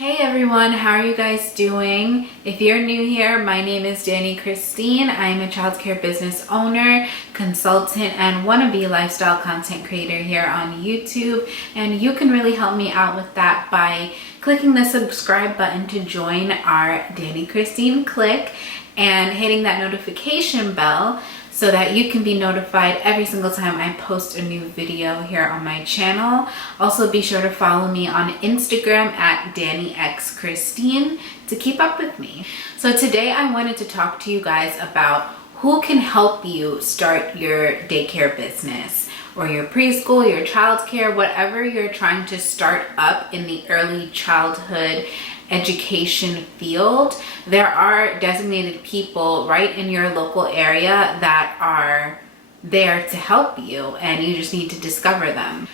Hey everyone, how are you guys doing? If you're new here, my name is Danny Christine. I'm a childcare business owner, consultant, and wannabe lifestyle content creator here on YouTube. And you can really help me out with that by clicking the subscribe button to join our Danny Christine clique and hitting that notification bell so that you can be notified every single time I post a new video here on my channel. Also, be sure to follow me on Instagram at DannyXChristine to keep up with me. So today I wanted to talk to you guys about who can help you start your daycare business or your preschool, your childcare, whatever you're trying to start up in the early childhood education field. There are designated people right in your local area that are there to help you, and you just need to discover them.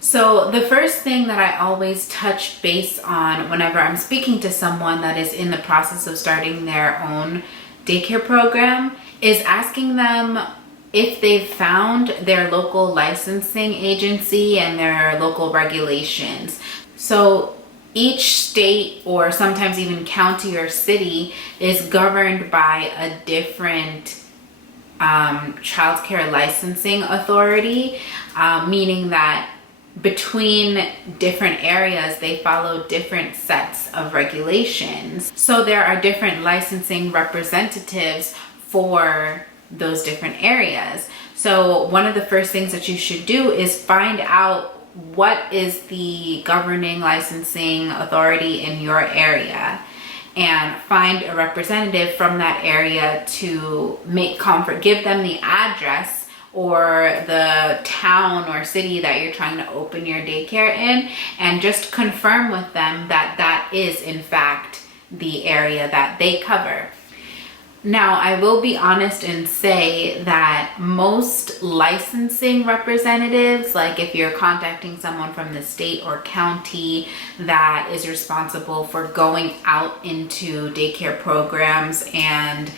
So the first thing that I always touch base on whenever I'm speaking to someone that is in the process of starting their own daycare program is asking them if they've found their local licensing agency and their local regulations. So each state, or sometimes even county or city, is governed by a different childcare licensing authority, meaning that between different areas they follow different sets of regulations. So there are different licensing representatives for those different areas. So one of the first things that you should do is find out what is the governing licensing authority in your area and find a representative from that area to give them the address or the town or city that you're trying to open your daycare in, and just confirm with them that that is in fact the area that they cover. Now, I will be honest and say that most licensing representatives, like if you're contacting someone from the state or county that is responsible for going out into daycare programs and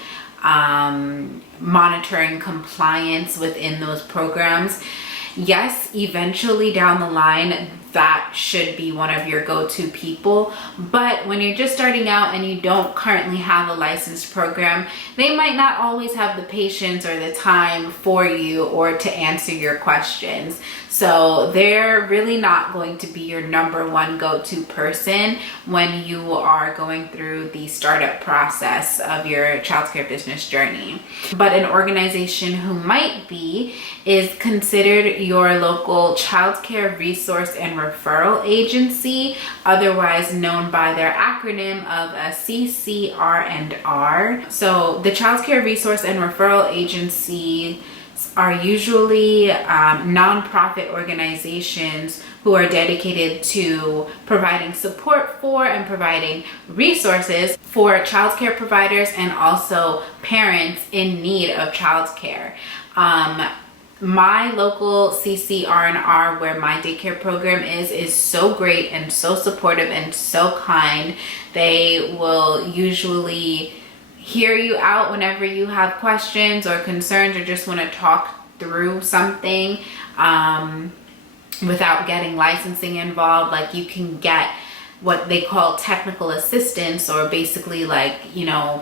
monitoring compliance within those programs, yes, eventually down the line, that should be one of your go-to people. But when you're just starting out and you don't currently have a licensed program, they might not always have the patience or the time for you or to answer your questions. So they're really not going to be your number one go-to person when you are going through the startup process of your childcare business journey. But an organization who might be is considered your local childcare resource and referral agency, otherwise known by their acronym of a ccr&r. So the childcare resource and referral agency are usually nonprofit organizations who are dedicated to providing support for and providing resources for childcare providers and also parents in need of childcare. My local ccr&r, where my daycare program is so great and so supportive and so kind. They will usually hear you out whenever you have questions or concerns or just want to talk through something without getting licensing involved. Like, you can get what they call technical assistance, or basically like,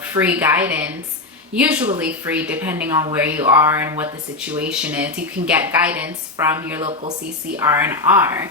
free guidance, usually free depending on where you are and what the situation is. You can get guidance from your local ccr&r.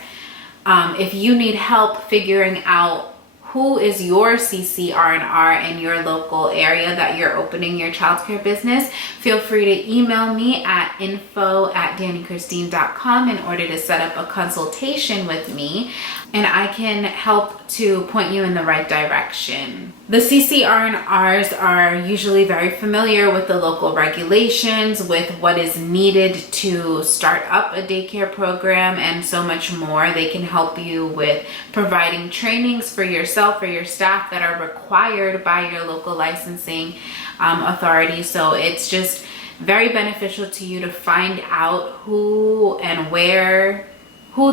If you need help figuring out who is your ccr&r in your local area that you're opening your childcare business, feel free to email me at info@dannychristine.com in order to set up a consultation with me, and I can help to point you in the right direction. The ccr&rs are usually very familiar with the local regulations, with what is needed to start up a daycare program, and so much more. They can help you with providing trainings for yourself or your staff that are required by your local licensing authority. So it's just very beneficial to you to find out who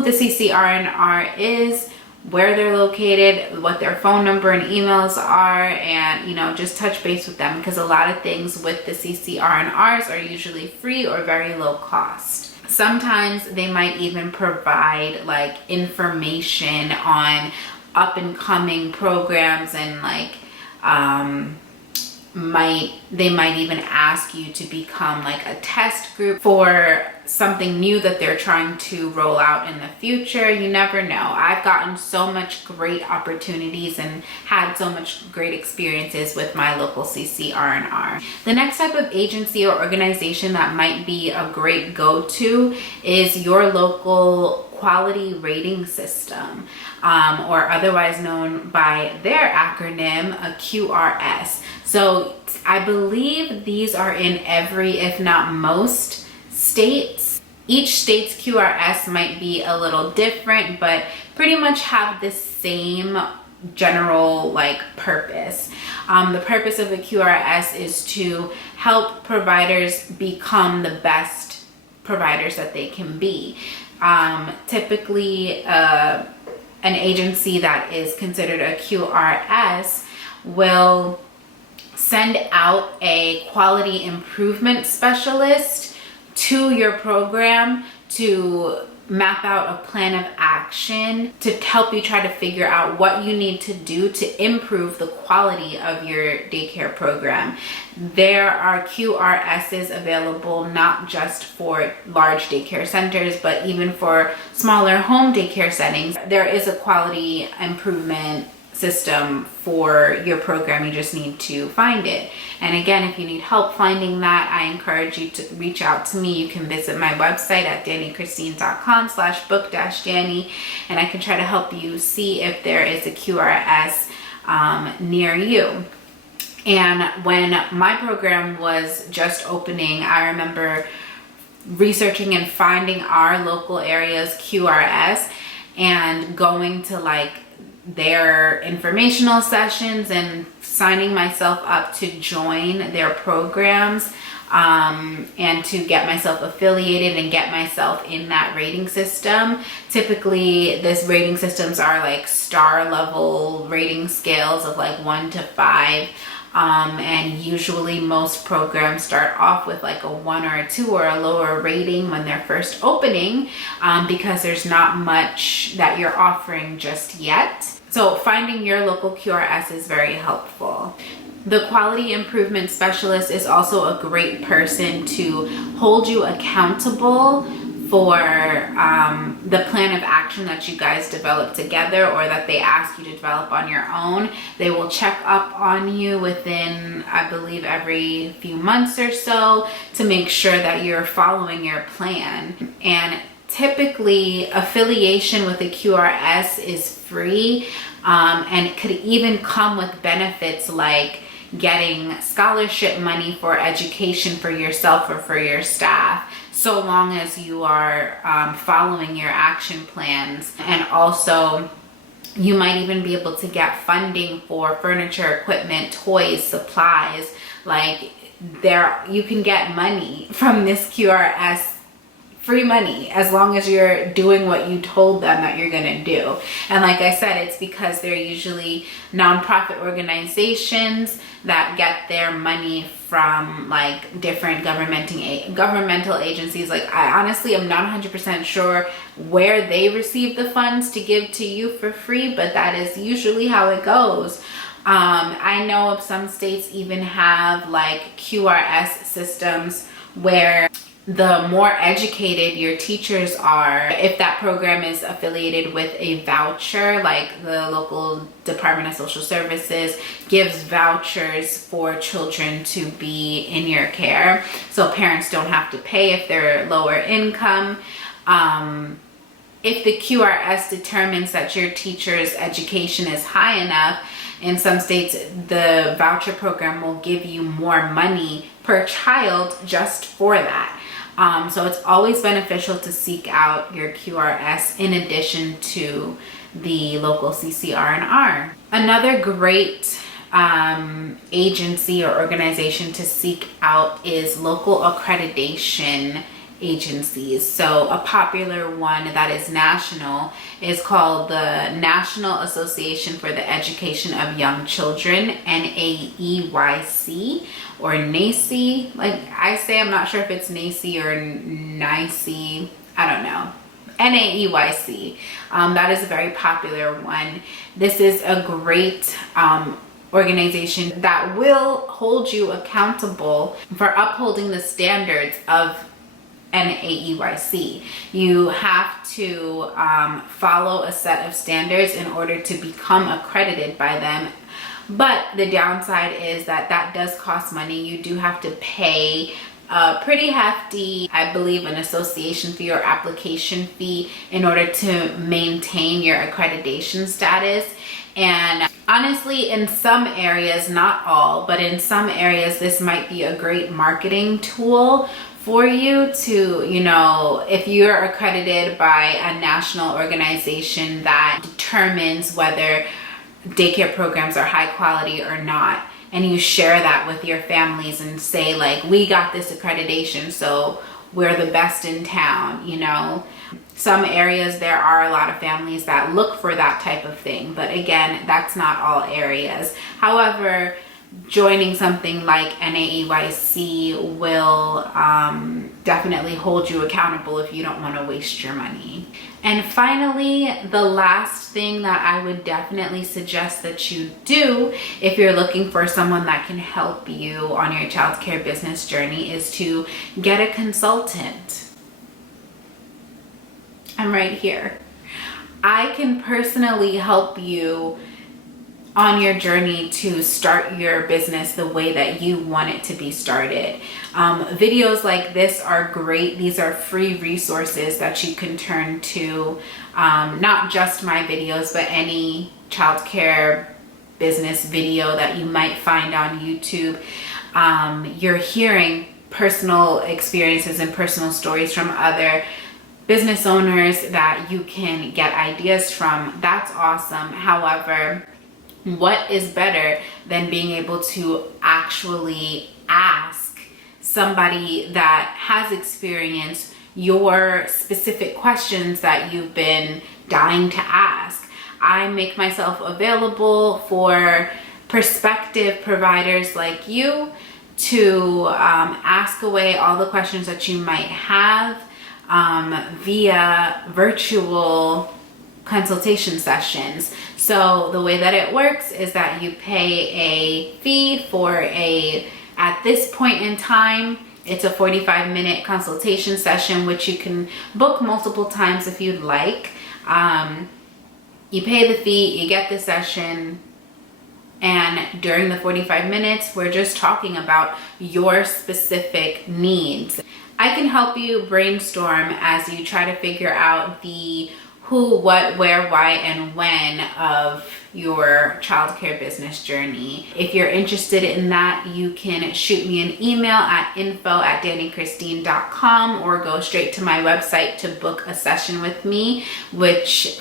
the ccr&r is, where they're located, what their phone number and emails are, and just touch base with them, because a lot of things with the ccr&rs are usually free or very low cost. Sometimes they might even provide like information on up and coming programs, and like they might even ask you to become like a test group for something new that they're trying to roll out in the future. You never know. I've gotten so much great opportunities and had so much great experiences with my local CCR&R. The next type of agency or organization that might be a great go-to is your local quality rating system, or otherwise known by their acronym, a QRS. So I believe these are in every, if not most, states. Each state's QRS might be a little different, but pretty much have the same general like purpose. The purpose of a QRS is to help providers become the best providers that they can be. Typically, an agency that is considered a QRS will send out a quality improvement specialist to your program to map out a plan of action to help you try to figure out what you need to do to improve the quality of your daycare program. There are QRSs available not just for large daycare centers, but even for smaller home daycare settings. There is a quality improvement system for your program. You just need to find it. And again, if you need help finding that, I encourage you to reach out to me. You can visit my website at dannychristine.com/book-danny, and I can try to help you see if there is a QRS near you. And when my program was just opening, I remember researching and finding our local area's QRS and going to like their informational sessions and signing myself up to join their programs, and to get myself affiliated and get myself in that rating system. Typically, this rating systems are like star level rating scales of like 1 to 5. And usually most programs start off with like a 1 or a 2 or a lower rating when they're first opening, because there's not much that you're offering just yet. So finding your local QRS is very helpful. The quality improvement specialist is also a great person to hold you accountable for the plan of action that you guys develop together, or that they ask you to develop on your own. They will check up on you within, I believe, every few months or so to make sure that you're following your plan. And typically, affiliation with a QRS is free, and it could even come with benefits like getting scholarship money for education for yourself or for your staff, so long as you are following your action plans. And also, you might even be able to get funding for furniture, equipment, toys, supplies. Like you can get money from this QRS, free money, as long as you're doing what you told them that you're gonna do. And like I said, it's because they're usually nonprofit organizations that get their money from like different governmental agencies. Like I honestly am not 100% sure where they receive the funds to give to you for free, but that is usually how it goes. I know of some states even have like QRS systems where the more educated your teachers are, if that program is affiliated with a voucher, like the local Department of Social Services gives vouchers for children to be in your care, so parents don't have to pay if they're lower income. If the QRS determines that your teacher's education is high enough, in some states the voucher program will give you more money per child just for that. So it's always beneficial to seek out your QRS in addition to the local CCR&R. Another great agency or organization to seek out is local accreditation agencies. So a popular one that is national is called the National Association for the Education of Young Children, NAEYC, or NACY. Like I say, I'm not sure if it's NACY or NICY. I don't know. NAEYC. That is a very popular one. This is a great organization that will hold you accountable for upholding the standards of NAEYC. You have to follow a set of standards in order to become accredited by them. But the downside is that that does cost money. You do have to pay a pretty hefty, I believe, an association fee or application fee in order to maintain your accreditation status. And honestly, in some areas, not all, but in some areas, this might be a great marketing tool for you to, you know, if you're accredited by a national organization that determines whether daycare programs are high quality or not, and you share that with your families and say, like, we got this accreditation, so we're the best in town, you know. Some areas there are a lot of families that look for that type of thing, but again, that's not all areas. However, joining something like NAEYC will definitely hold you accountable if you don't want to waste your money. And finally, the last thing that I would definitely suggest that you do if you're looking for someone that can help you on your childcare business journey is to get a consultant. I'm right here. I can personally help you on your journey to start your business the way that you want it to be started. Videos like this are great. These are free resources that you can turn to, not just my videos, but any childcare business video that you might find on YouTube. You're hearing personal experiences and personal stories from other business owners that you can get ideas from. That's awesome. However, what is better than being able to actually ask somebody that has experienced your specific questions that you've been dying to ask? I make myself available for prospective providers like you to ask away all the questions that you might have via virtual consultation sessions. So the way that it works is that you pay a fee for at this point in time, it's a 45-minute consultation session, which you can book multiple times if you'd like. You pay the fee, you get the session, and during the 45 minutes, we're just talking about your specific needs. I can help you brainstorm as you try to figure out the who, what, where, why, and when of your childcare business journey. If you're interested in that, you can shoot me an email at info@dannychristine.com or go straight to my website to book a session with me, which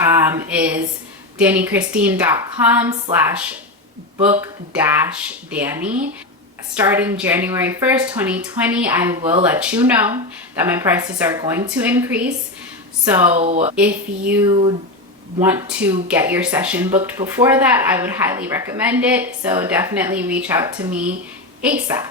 is dannychristine.com/book-danny. Starting January 1st, 2020, I will let you know that my prices are going to increase. So if you want to get your session booked before that, I would highly recommend it. So definitely reach out to me ASAP.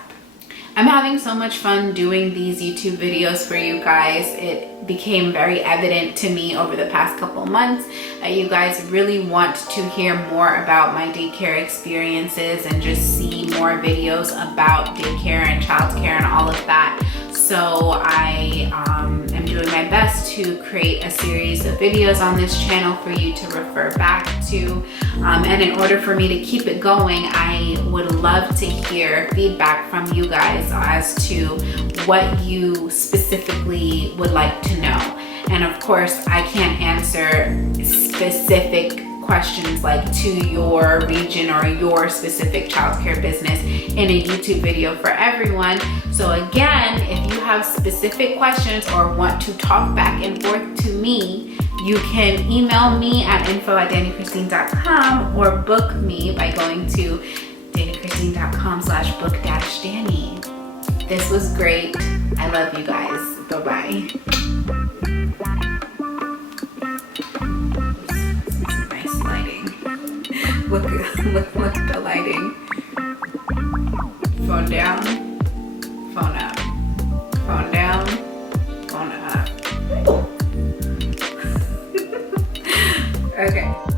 I'm having so much fun doing these YouTube videos for you guys. It became very evident to me over the past couple months that you guys really want to hear more about my daycare experiences and just see more videos about daycare and childcare and all of that. So I am doing my best to create a series of videos on this channel for you to refer back to. And in order for me to keep it going, I would love to hear feedback from you guys as to what you specifically would like to know. And of course, I can't answer specific questions like to your region or your specific childcare business in a YouTube video for everyone. So again, if you have specific questions or want to talk back and forth to me, you can email me at info@dannychristine.com or book me by going to dannychristine.com/book-danny. This was great. I love you guys. Bye-bye. Look at the lighting. Phone down, phone up. Phone down, phone up. Okay.